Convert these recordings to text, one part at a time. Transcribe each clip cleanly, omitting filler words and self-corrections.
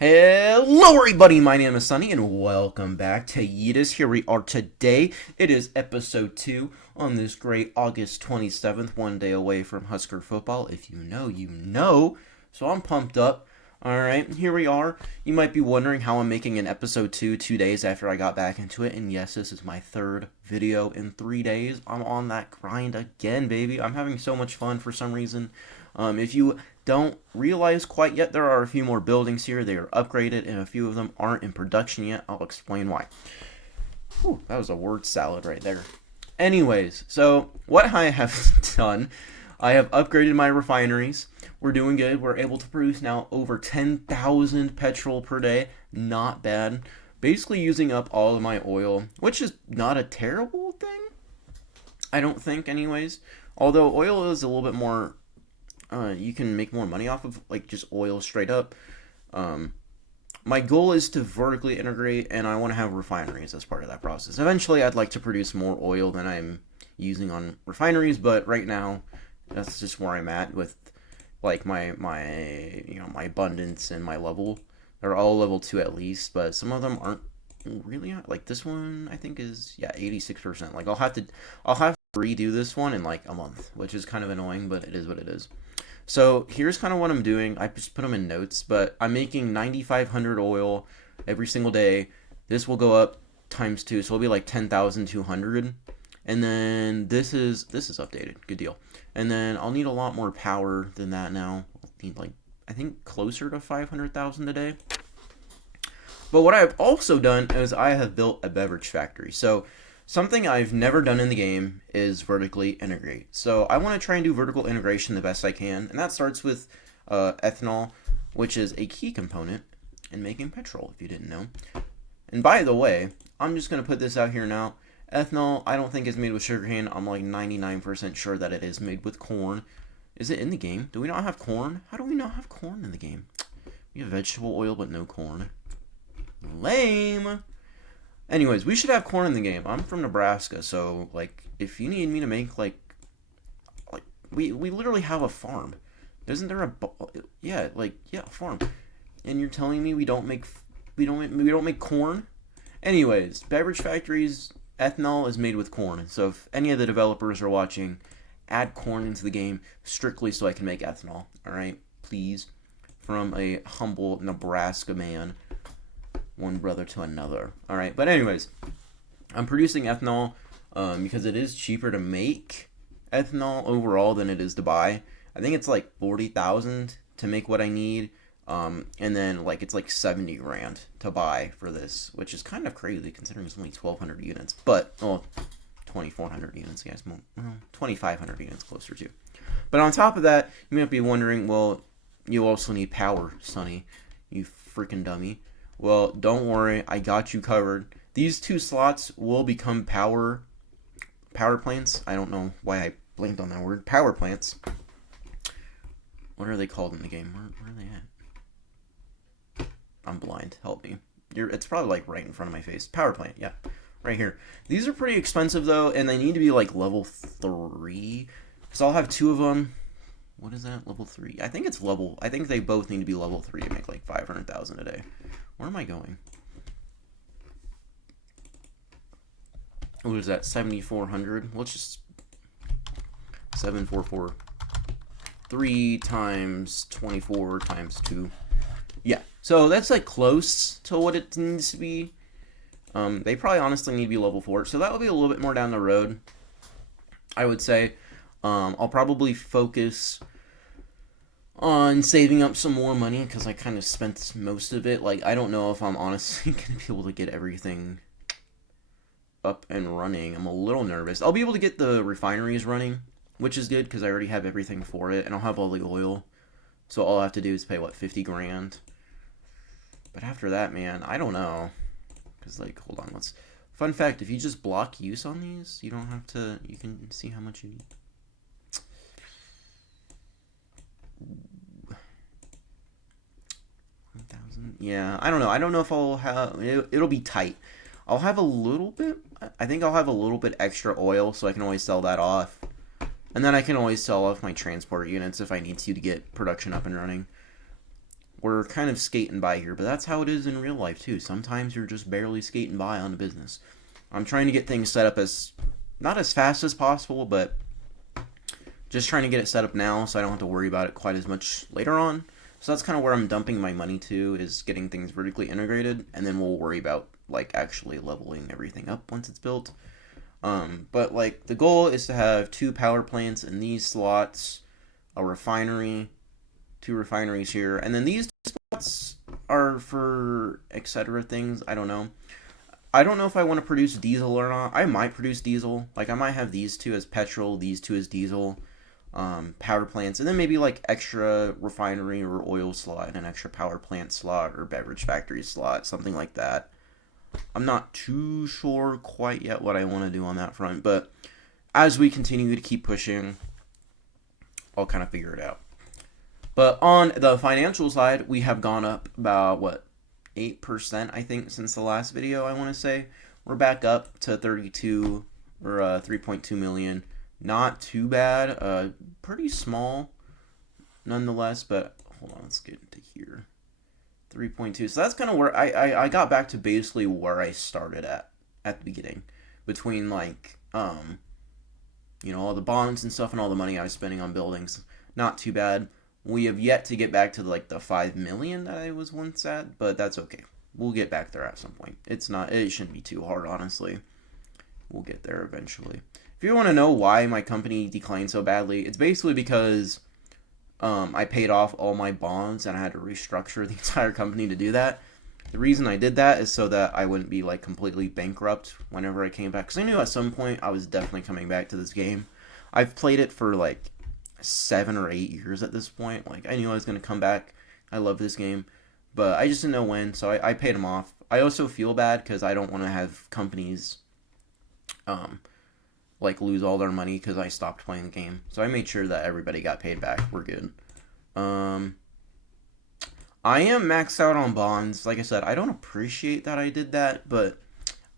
Hello everybody, my name is Sunny and welcome back to Yeetus. Here we are today. It is episode 2 on this great August 27th, one day away from Husker football. If you know, you know. So I'm pumped up. Alright, here we are. You might be wondering how I'm making an episode 2 days after I got back into it. And yes, this is my third video in 3 days. I'm on that grind again, baby. I'm having so much fun for some reason. If you don't realize quite yet, there are a few more buildings here. They are upgraded, and a few of them aren't in production yet. I'll explain why. Whew, that was a word salad right there. Anyways, so what I have done, I have upgraded my refineries. We're doing good. We're able to produce now over 10,000 petrol per day. Not bad. Basically using up all of my oil, which is not a terrible thing. I don't think, anyways. Although oil is a little bit more you can make more money off of like just oil straight up. My goal is to vertically integrate, and I want to have refineries as part of that process. Eventually, I'd like to produce more oil than I'm using on refineries, but right now, that's just where I'm at with like my abundance and my level. They're all level 2 at least, but some of them aren't really like this one. I think is 86%. Like I'll have to redo this one in like a month, which is kind of annoying, but it is what it is. So here's kind of what I'm doing. I just put them in notes, but I'm making 9,500 oil every single day. This will go up times 2, so it'll be like 10,200. And then this is updated. Good deal. And then I'll need a lot more power than that now. I'll need like I think closer to 500,000 a day. But what I've also done is I have built a beverage factory. So something I've never done in the game is vertically integrate. So I want to try and do vertical integration the best I can, and that starts with ethanol, which is a key component in making petrol, if you didn't know. And by the way, I'm just going to put this out here now. Ethanol, I don't think is made with sugarcane. I'm like 99% sure that it is made with corn. Is it in the game? Do we not have corn? How do we not have corn in the game? We have vegetable oil, but no corn. Lame. Anyways, we should have corn in the game. I'm from Nebraska, so like if you need me to make like we literally have a farm. Isn't there a farm? And you're telling me we don't make corn? Anyways, beverage factories, ethanol is made with corn. So if any of the developers are watching, add corn into the game strictly so I can make ethanol. All right, please, from a humble Nebraska man. One brother to another. All right, but anyways, I'm producing ethanol because it is cheaper to make ethanol overall than it is to buy. I think it's like 40,000 to make what I need, and then like it's like 70 grand to buy for this, which is kind of crazy considering it's only 1,200 units. But 2,400 units, guys. Well, 2,500 units closer to. But on top of that, you might be wondering, well, you also need power, Sonny. You freaking dummy. Well, don't worry, I got you covered. These 2 slots will become power plants. I don't know why I blinked on that word. Power plants. What are they called in the game? Where are they at? I'm blind. Help me. It's probably like right in front of my face. Power plant, yeah. Right here. These are pretty expensive though, and they need to be like level 3. So I'll have 2 of them. What is that? Level 3. I think they both need to be level 3 to make like 500,000 a day. Where am I going? What is that? 7,400? Let's just 744. 3 times 24 times 2. Yeah. So that's like close to what it needs to be. They probably honestly need to be level 4. So that will be a little bit more down the road, I would say. I'll probably focus on saving up some more money because I kind of spent most of it. Like, I don't know if I'm honestly going to be able to get everything up and running. I'm a little nervous. I'll be able to get the refineries running, which is good because I already have everything for it, and I'll have all the oil. So all I have to do is pay, 50 grand? But after that, man, I don't know. Because, hold on, Fun fact, if you just block use on these, you don't have to... You can see how much you need. Yeah, I don't know. I don't know if I'll have... It'll be tight. I'll have a little bit... I think I'll have a little bit extra oil, so I can always sell that off. And then I can always sell off my transport units if I need to get production up and running. we're kind of skating by here, but that's how it is in real life too. Sometimes you're just barely skating by on the business. I'm trying to get things set up as, not as fast as possible, but just trying to get it set up now so I don't have to worry about it quite as much later on. So that's kind of where I'm dumping my money to, is getting things vertically integrated, and then we'll worry about like actually leveling everything up once it's built. But like the goal is to have 2 power plants in these slots, a refinery, 2 refineries here, and then these spots are for etc. things. I don't know. I don't know if I want to produce diesel or not. I might produce diesel. Like I might have these 2 as petrol, these 2 as diesel, power plants, and then maybe like extra refinery or oil slot and an extra power plant slot or beverage factory slot, something like that. I'm not too sure quite yet what I want to do on that front, but as we continue to keep pushing, I'll kind of figure it out. But on the financial side, we have gone up about, 8%, I think, since the last video, I want to say. We're back up to 32 or 3.2 million. Not too bad. Pretty small, nonetheless, but hold on, let's get into here. 3.2. So that's kind of where I got back to basically where I started at the beginning, between like all the bonds and stuff and all the money I was spending on buildings. Not too bad. We have yet to get back to like the 5 million that I was once at, but that's okay. We'll get back there at some point. It shouldn't be too hard, honestly. We'll get there eventually. If you want to know why my company declined so badly, it's basically because I paid off all my bonds and I had to restructure the entire company to do that. The reason I did that is so that I wouldn't be like completely bankrupt whenever I came back, because I knew at some point I was definitely coming back to this game. I've played it for like 7 or 8 years at this point. Like I knew I was going to come back. I love this game, but I just didn't know when, so I paid them off. I also feel bad because I don't want to have companies like lose all their money because I stopped playing the game. So I made sure that everybody got paid back. We're good. I am maxed out on bonds. Like I said, I don't appreciate that I did that, but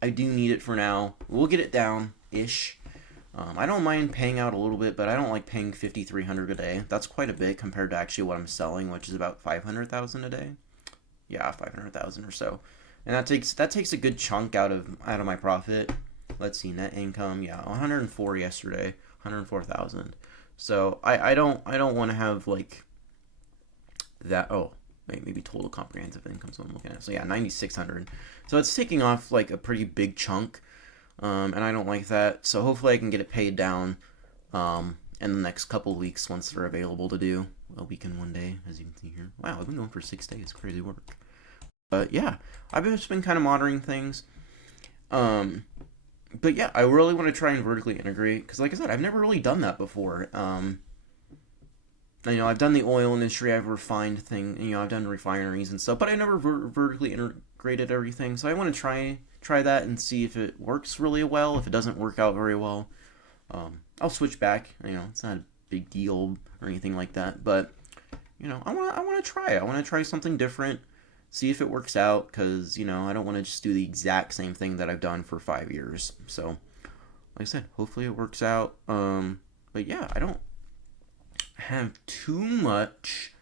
I do need it for now. We'll get it down-ish. I don't mind paying out a little bit, but I don't like paying $5,300 a day. That's quite a bit compared to actually what I'm selling, which is about $500,000 a day. Yeah, $500,000 or so, and that takes a good chunk out of my profit. Let's see, net income. Yeah, 104 yesterday, 104,000. So I don't want to have like that. Oh, maybe total comprehensive income. So I'm looking at. So yeah, 9,600. So it's taking off like a pretty big chunk. And I don't like that, so hopefully I can get it paid down in the next couple of weeks once they're available to do. A week and 1 day, as you can see here. Wow, I've been going for 6 days. Crazy work. But yeah, I've just been kind of monitoring things. But yeah, I really want to try and vertically integrate, because like I said, I've never really done that before. I've done the oil industry, I've refined things, I've done refineries and stuff, but I never vertically integrated everything, so I want to try that and see if it works really well. If it doesn't work out very well, I'll switch back. It's not a big deal or anything like that, but I want to try. I want to try something different, see if it works out, because I don't want to just do the exact same thing that I've done for 5 years. So, like I said, hopefully it works out. But yeah, I don't have too much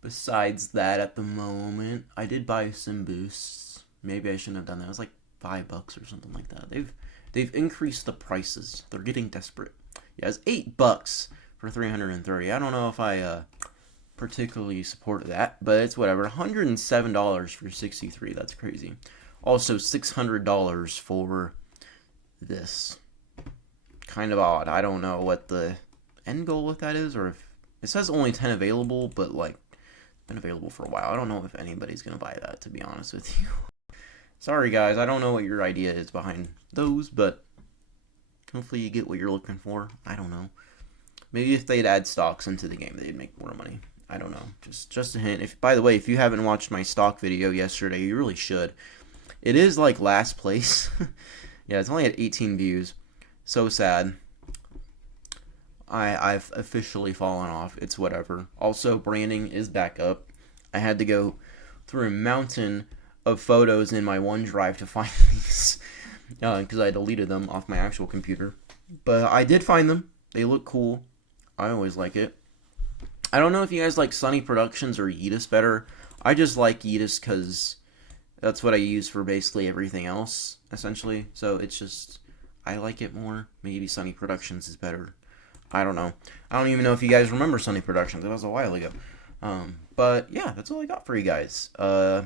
besides that at the moment. I did buy some boosts. Maybe I shouldn't have done that. It was like $5 or something like that. They've increased the prices. They're getting desperate. Yeah, it's $8 for 330. I don't know if I particularly support that, but it's whatever. $107 for 63. That's crazy. Also $600 for this. Kind of odd. I don't know what the end goal with that is, or if it says only 10 available, but like been available for a while. I don't know if anybody's gonna buy that, to be honest with you. Sorry guys, I don't know what your idea is behind those, but hopefully you get what you're looking for. I don't know. Maybe if they'd add stocks into the game, they'd make more money. I don't know. Just a hint. By the way, if you haven't watched my stock video yesterday, you really should. It is like last place. Yeah, it's only at 18 views. So sad. I've officially fallen off. It's whatever. Also, branding is back up. I had to go through a mountain of photos in my OneDrive to find these, because I deleted them off my actual computer. But I did find them. They look cool. I always like it. I don't know if you guys like Sunny Productions or Yeetus better. I just like Yeetus because that's what I use for basically everything else, essentially. So it's just, I like it more. Maybe Sunny Productions is better. I don't know. I don't even know if you guys remember Sunny Productions. It was a while ago. But yeah, that's all I got for you guys. I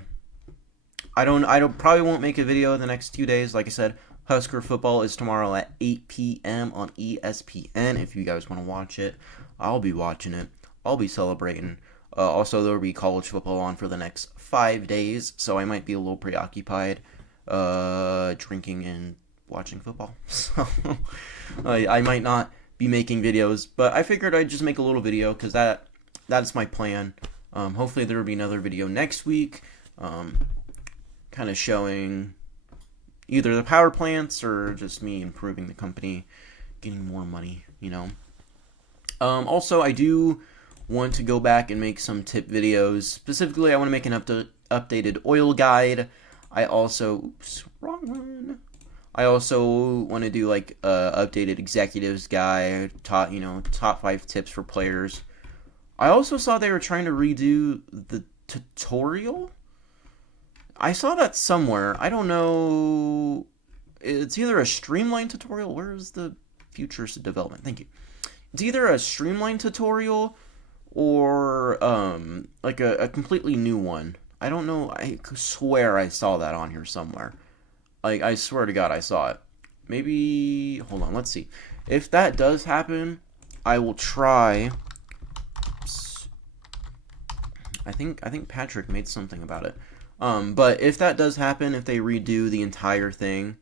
don't probably won't make a video in the next 2 days. Like I said, Husker football is tomorrow at 8 p.m. on ESPN. If you guys want to watch it, I'll be watching it. I'll be celebrating. Also, there will be college football on for the next 5 days, so I might be a little preoccupied drinking and watching football. So I might not be making videos, but I figured I'd just make a little video because that's my plan. Hopefully there will be another video next week, kind of showing either the power plants or just me improving the company, getting more money, you know. Also, I do want to go back and make some tip videos. Specifically, I want to make an updated oil guide. I also, wrong one. I also want to do like updated executives guide, top 5 tips for players. I also saw they were trying to redo the tutorial. I saw that somewhere. I don't know. It's either a streamlined tutorial. Where is the futures development? Thank you. It's either a streamlined tutorial or like a completely new one. I don't know. I swear I saw that on here somewhere. Like, I swear to God I saw it. Maybe, hold on, let's see. If that does happen, I will try. Oops. I think Patrick made something about it. But if that does happen, if they redo the entire thing,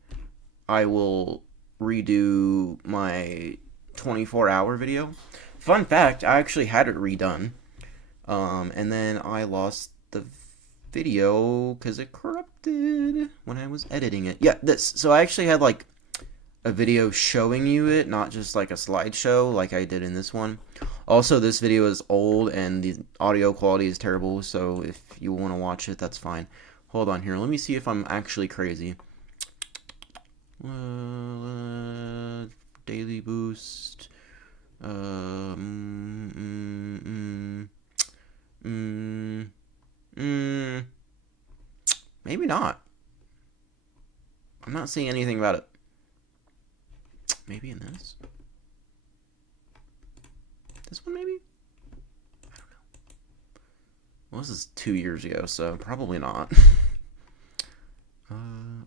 I will redo my 24-hour video. Fun fact, I actually had it redone. And then I lost the video because it corrupted when I was editing it. Yeah, so I actually had like a video showing you it, not just like a slideshow like I did in this one. Also, this video is old and the audio quality is terrible, so if you want to watch it, that's fine. Hold on here, let me see if I'm actually crazy. Daily boost. Maybe not. I'm not seeing anything about it. Maybe in this? This one, maybe? I don't know. Well, this is 2 years ago, so probably not.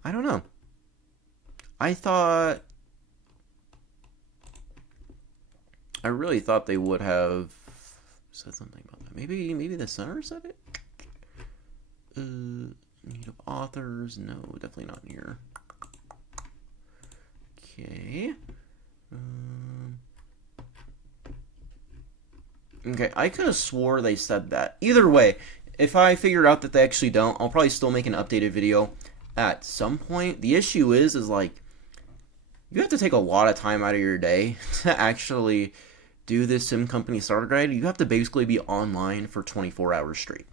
I don't know. I really thought they would have said something about that. Maybe the center said it? Need of authors? No, definitely not here. Okay. Okay, I could have swore they said that. Either way, if I figure out that they actually don't, I'll probably still make an updated video at some point. The issue is like, you have to take a lot of time out of your day to actually do this sim company starter guide. You have to basically be online for 24 hours straight.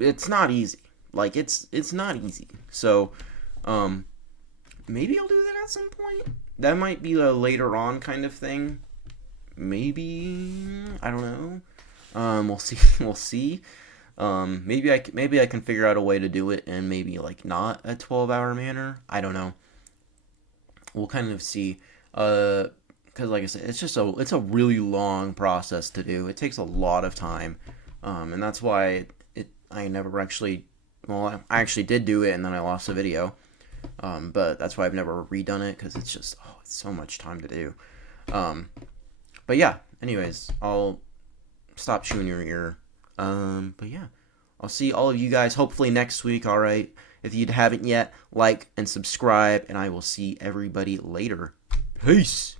It's not easy. Like, it's not easy. So, maybe I'll do that at some point. That might be a later on kind of thing. Maybe, I don't know. We'll see. We'll see. Maybe I can figure out a way to do it in maybe like not a 12-hour manner. I don't know. We'll kind of see. Because like I said, it's a really long process to do. It takes a lot of time. And that's why I never actually, well, I actually did do it and then I lost the video. But that's why I've never redone it, because it's just, it's so much time to do. But yeah, anyways, I'll stop chewing your ear. But yeah, I'll see all of you guys hopefully next week, alright? If you haven't yet, like and subscribe, and I will see everybody later. Peace!